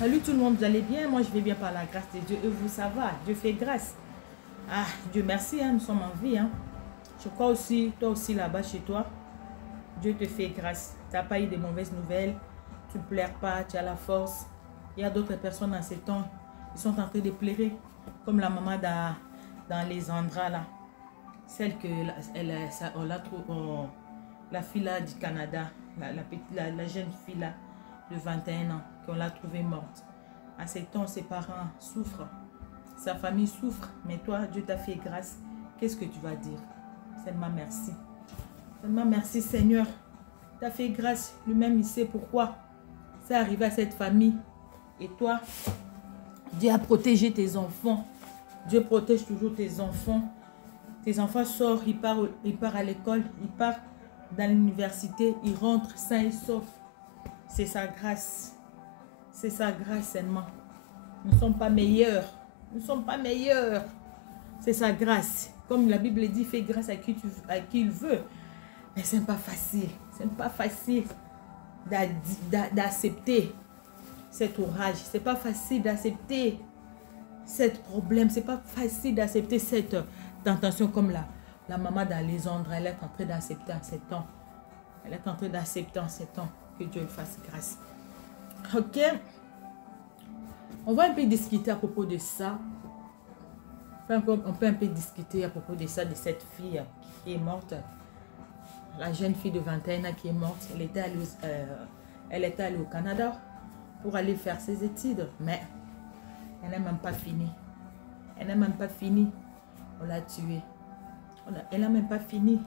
Salut tout le monde, vous allez bien? Moi je vais bien par la grâce de Dieu. Et vous, ça va? Dieu fait grâce. Ah, Dieu merci, hein, nous sommes en vie. Hein. Je crois aussi, toi aussi là-bas chez toi, Dieu te fait grâce. Tu n'as pas eu de mauvaises nouvelles, tu ne pleures pas, tu as la force. Il y a d'autres personnes dans ces temps, ils sont en train de pleurer, comme la maman dans les Andras là. Celle que on la trouve, la fille là du Canada, la jeune fille là de 21 ans, qu'on l'a trouvée morte. À ces temps, ses parents souffrent, sa famille souffre, mais toi, Dieu t'a fait grâce. Qu'est-ce que tu vas dire? Seulement merci. Seulement merci Seigneur. Tu as fait grâce. Lui-même, il sait pourquoi c'est arrivé à cette famille. Et toi, Dieu a protégé tes enfants. Dieu protège toujours tes enfants. Tes enfants sortent, ils partent à l'école, ils partent dans l'université, ils rentrent sains et saufs. C'est sa grâce. C'est sa grâce seulement. Nous ne sommes pas meilleurs. Nous ne sommes pas meilleurs. C'est sa grâce. Comme la Bible dit, fais grâce à qui il veut. Mais ce n'est pas facile. Ce n'est pas facile d'accepter cet orage. Ce n'est pas facile d'accepter ce problème. Ce n'est pas facile d'accepter cette tentation comme la maman d'Alexandre. Elle est en train d'accepter en ces temps. Elle est en train d'accepter en ces temps. Que Dieu lui fasse grâce. Ok. On va un peu discuter à propos de ça. On peut un peu discuter à propos de ça, de cette fille qui est morte. La jeune fille de 21 ans qui est morte. Elle était allée au Canada pour aller faire ses études. Mais elle n'a même pas fini. Elle n'a même pas fini. On l'a tuée. Elle n'a même pas fini.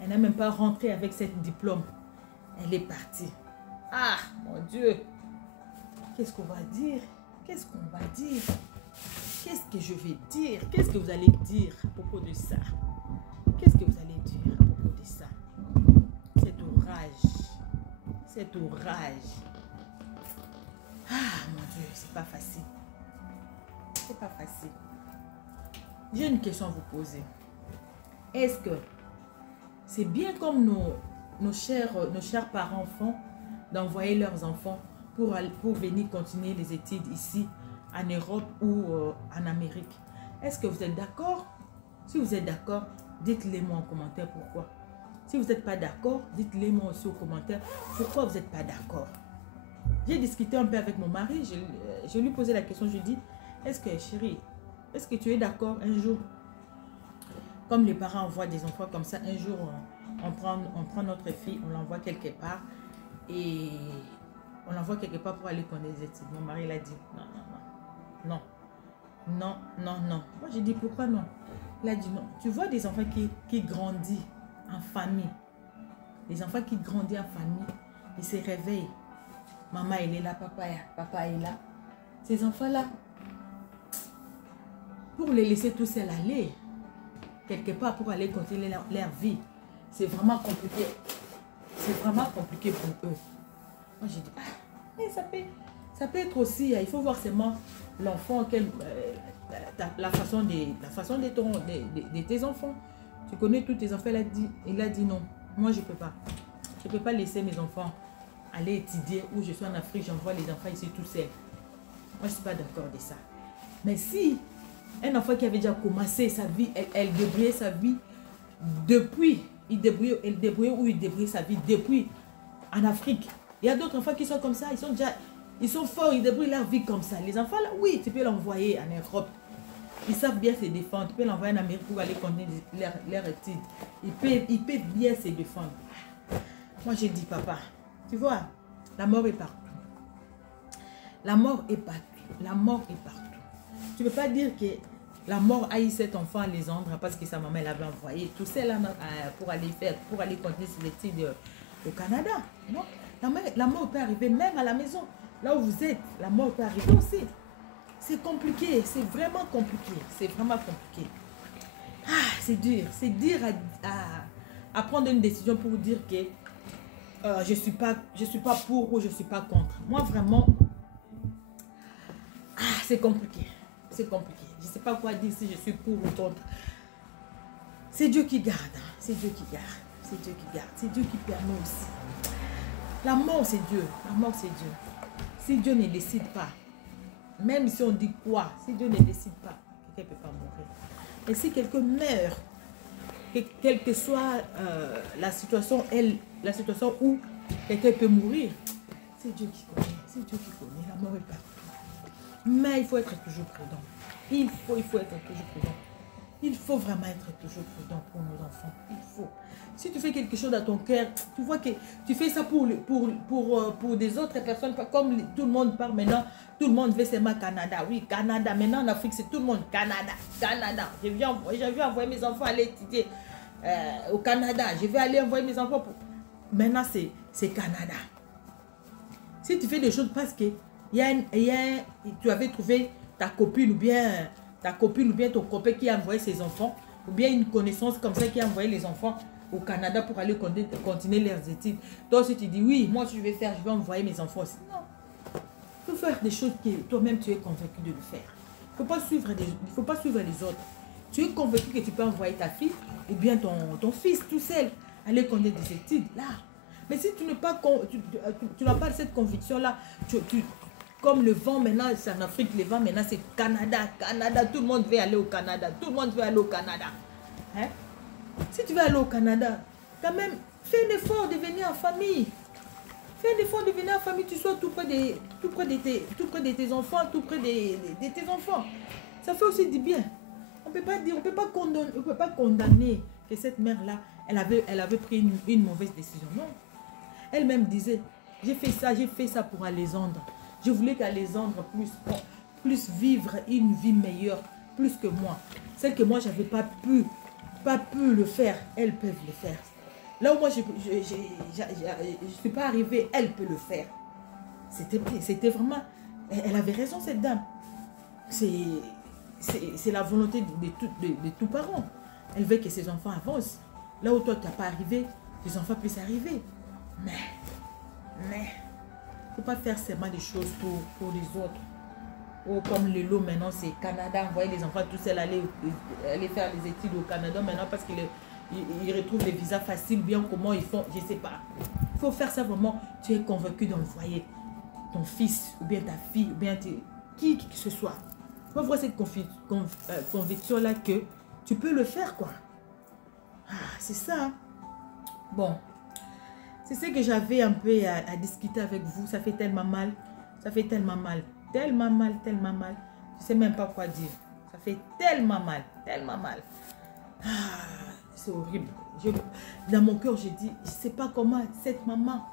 Elle n'a même pas rentré avec cette diplôme. Elle est partie. Ah, mon Dieu. Qu'est-ce qu'on va dire? Qu'est-ce qu'on va dire? Qu'est-ce que je vais dire? Qu'est-ce que vous allez dire à propos de ça? Qu'est-ce que vous allez dire à propos de ça? Cet orage. Cet orage. Ah, mon Dieu, c'est pas facile. C'est pas facile. J'ai une question à vous poser. Est-ce que c'est bien comme nos chers parents font d'envoyer leurs enfants pour venir continuer les études ici en Europe ou en Amérique? Est-ce que vous êtes d'accord? Si vous êtes d'accord, dites-le moi en commentaire pourquoi. Si vous n'êtes pas d'accord, dites-le moi aussi en commentaire pourquoi vous n'êtes pas d'accord. J'ai discuté un peu avec mon mari, je lui posais la question, je lui ai dit, est-ce que chérie, est-ce que tu es d'accord un jour, comme les parents envoient des enfants comme ça, un jour on prend notre fille, on l'envoie quelque part et on l'envoie quelque part pour aller connaître les études. Mon mari l'a dit, non. Moi j'ai dit, pourquoi non? Il a dit non. Tu vois des enfants qui grandissent en famille. Les enfants qui grandissent en famille, ils se réveillent. Maman elle est là, papa est là. Ces enfants-là, pour les laisser tout seuls aller, quelque part pour aller continuer leur vie, c'est vraiment compliqué. C'est vraiment compliqué pour eux. Moi j'ai dit, mais ça peut être aussi, il faut voir seulement l'enfant, la façon de tes enfants. Tu connais tous tes enfants, il a dit non, moi je peux pas. Je peux pas laisser mes enfants aller étudier où je suis en Afrique, j'envoie les enfants ici tout seul. Moi je suis pas d'accord de ça. Mais si un enfant qui avait déjà commencé sa vie, elle débrouillait sa vie depuis, il débrouillait sa vie depuis en Afrique. Il y a d'autres enfants qui sont comme ça, ils sont forts, ils débrouillent leur vie comme ça. Les enfants là, oui, tu peux l'envoyer en Europe. Ils savent bien se défendre. Tu peux l'envoyer en Amérique pour aller continuer leur étude. Ils peuvent bien se défendre. Moi j'ai dit, papa, tu vois, la mort est partout. La mort est partout. La mort est partout. Tu ne peux pas dire que la mort a eu cet enfant à Alexandre parce que sa maman l'avait envoyé tout ça là pour aller continuer ses études au Canada. Non? La mort peut arriver même à la maison. Là où vous êtes, la mort peut arriver aussi. C'est compliqué, c'est vraiment compliqué. C'est vraiment compliqué. Ah, c'est dur. C'est dur à prendre une décision pour dire que je suis pas pour ou je ne suis pas contre. Moi, vraiment, c'est compliqué. C'est compliqué. Je ne sais pas quoi dire si je suis pour ou contre. C'est Dieu qui garde. C'est Dieu qui garde. C'est Dieu qui garde. C'est Dieu qui permet aussi. La mort, c'est Dieu. La mort, c'est Dieu. Si Dieu ne décide pas, même si on dit quoi, si Dieu ne décide pas, quelqu'un ne peut pas mourir. Et si quelqu'un meurt, quelle que soit la situation où quelqu'un peut mourir, c'est Dieu qui connaît. C'est Dieu qui connaît. La mort est partout. Mais il faut être toujours prudent. Il faut être toujours prudent. Il faut vraiment être toujours prudent pour nos enfants. Il faut. Si tu fais quelque chose dans ton cœur, tu vois que tu fais ça pour des autres personnes, comme tout le monde parle maintenant, tout le monde veut seulement Canada. Oui, Canada. Maintenant en Afrique, c'est tout le monde Canada. Canada. Je vais envoyer mes enfants aller étudier au Canada. Je vais aller envoyer mes enfants pour... Maintenant, c'est Canada. Si tu fais des choses parce que tu avais trouvé ta copine ou bien ton copain qui a envoyé ses enfants, ou bien une connaissance comme ça qui a envoyé les enfants au Canada pour aller continuer leurs études. Toi aussi tu dis oui, moi je vais envoyer mes enfants aussi. Non. Il faut faire des choses que toi-même tu es convaincu de le faire. Il ne faut pas suivre les autres. Tu es convaincu que tu peux envoyer ta fille ou bien ton fils tout seul aller connaître des études là. Mais si tu n'as pas cette conviction-là, comme le vent maintenant, c'est en Afrique, le vent maintenant c'est Canada, tout le monde veut aller au Canada, Hein? Si tu veux aller au Canada, quand même, fais un effort de venir en famille. Tu sois tout près de tes enfants, tout près de tes enfants. Ça fait aussi du bien. On ne peut pas condamner que cette mère-là, elle avait pris une mauvaise décision. Non. Elle-même disait, j'ai fait ça pour Alexandre. Je voulais qu'Alexandre puisse vivre une vie meilleure, plus que moi. Celle que moi, je n'avais pas pu le faire, elles peuvent le faire. Là où moi, je ne suis pas arrivée, elle peut le faire. C'était vraiment... Elle avait raison, cette dame. C'est la volonté de tout parent. Elle veut que ses enfants avancent. Là où toi, tu n'as pas arrivé, tes enfants puissent arriver. Mais, il ne faut pas faire seulement des choses pour les autres. Ou comme les lots maintenant, c'est Canada, envoyer les enfants tout seuls aller faire les études au Canada maintenant parce qu'ils retrouvent les visas faciles, bien comment ils font, je ne sais pas. Il faut faire ça vraiment, tu es convaincu d'envoyer ton fils ou bien ta fille ou bien qui que ce soit. Il faut avoir cette conviction-là que tu peux le faire, quoi. Ah, c'est ça. Bon. C'est ce que j'avais un peu à discuter avec vous. Ça fait tellement mal. Ça fait tellement mal. Tellement mal. Je ne sais même pas quoi dire. Ça fait tellement mal. Ah, c'est horrible. Dans mon cœur, je dis, je ne sais pas comment cette maman,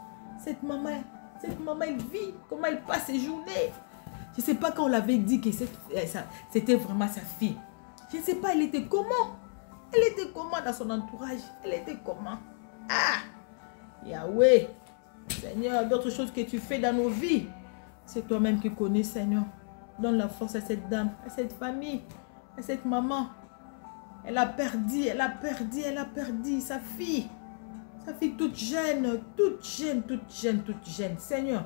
elle vit. Comment elle passe ses journées. Je ne sais pas quand on l'avait dit que c'était vraiment sa fille. Je ne sais pas, elle était comment. Elle était comment dans son entourage. Elle était comment. Ah! Yahweh, Seigneur, d'autres choses que tu fais dans nos vies, c'est toi-même qui connais, Seigneur. Donne la force à cette dame, à cette famille, à cette maman. Elle a perdu sa fille toute jeune. Seigneur,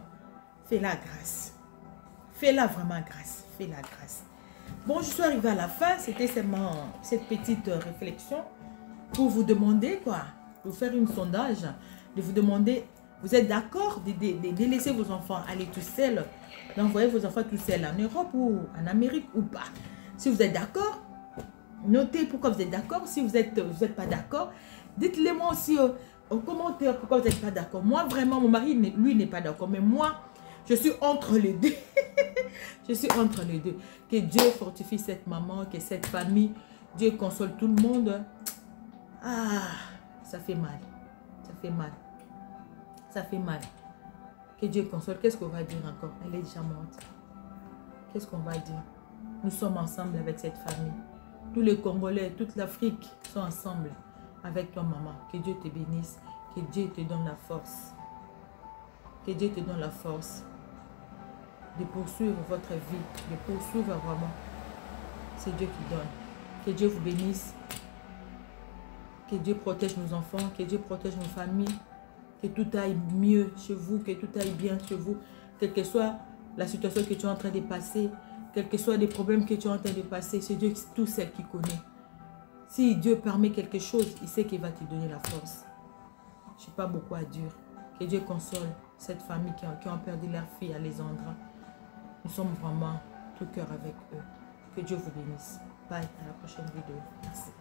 fais-la grâce. Fais-la vraiment grâce. Fais-la grâce. Bon, je suis arrivée à la fin. C'était seulement cette petite réflexion pour vous demander, quoi, pour faire une sondage, de vous demander, vous êtes d'accord de laisser vos enfants aller tout seuls, d'envoyer vos enfants tout seuls en Europe ou en Amérique ou pas. Si vous êtes d'accord, notez pourquoi vous êtes d'accord. Si vous êtes pas d'accord, dites-le moi aussi en commentaire pourquoi vous n'êtes pas d'accord. Moi, vraiment, mon mari, lui, n'est pas d'accord. Mais moi, je suis entre les deux. Je suis entre les deux. Que Dieu fortifie cette maman, que cette famille, Dieu console tout le monde. Ah, ça fait mal. Ça fait mal. Que Dieu console. Qu'est-ce qu'on va dire encore? Elle est déjà morte. Qu'est-ce qu'on va dire? Nous sommes ensemble avec cette famille. Tous les Congolais, toute l'Afrique sont ensemble avec toi, maman. Que Dieu te bénisse. Que Dieu te donne la force. Que Dieu te donne la force de poursuivre votre vie, de poursuivre vraiment. C'est Dieu qui donne. Que Dieu vous bénisse. Que Dieu protège nos enfants, que Dieu protège nos familles, que tout aille mieux chez vous, que tout aille bien chez vous, quelle que soit la situation que tu es en train de passer, quels que soient les problèmes que tu es en train de passer, c'est Dieu tout seul qui connaît. Si Dieu permet quelque chose, il sait qu'il va te donner la force. Je n'ai pas beaucoup à dire. Que Dieu console cette famille qui ont perdu leur fille Alexandra. sommes vraiment tout cœur avec eux. Que Dieu vous bénisse. Bye, à la prochaine vidéo. Merci.